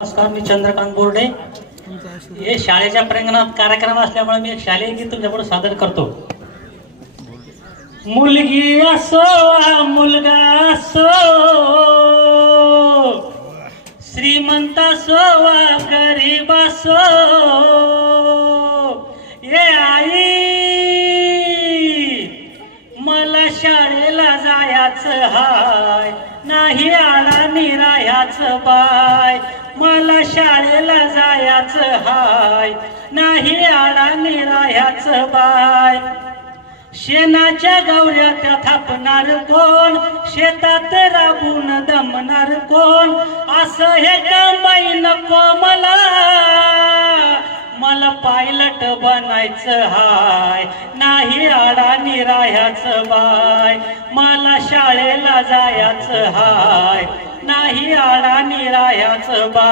नमस्कार मी चंद्रकांत बोर्डे. हे शाळेच्या प्रांगणात कार्यक्रम असल्यामुळे मी एक शालेय गीत तुमच्याकडे सादर करतो. मुलगी असो मुलगा असो श्रीमंत असो गरीब असो ये आई मला शाळेला जायचं हाय. निरायाचं बाय. मला शाळेला जायचं हाय. नाही आडा निरायाचं बाय. शेणाच्या गवऱ्या त्या थापणार कोण? शेतात राबून दमणार कोण? असं हे कामाई नको मला. मला पायलट बनायचं हाय. नाही आडा निरायाचं बाय. मला शाळेला जायचं हाय. नाही आडा निराह्याचं बा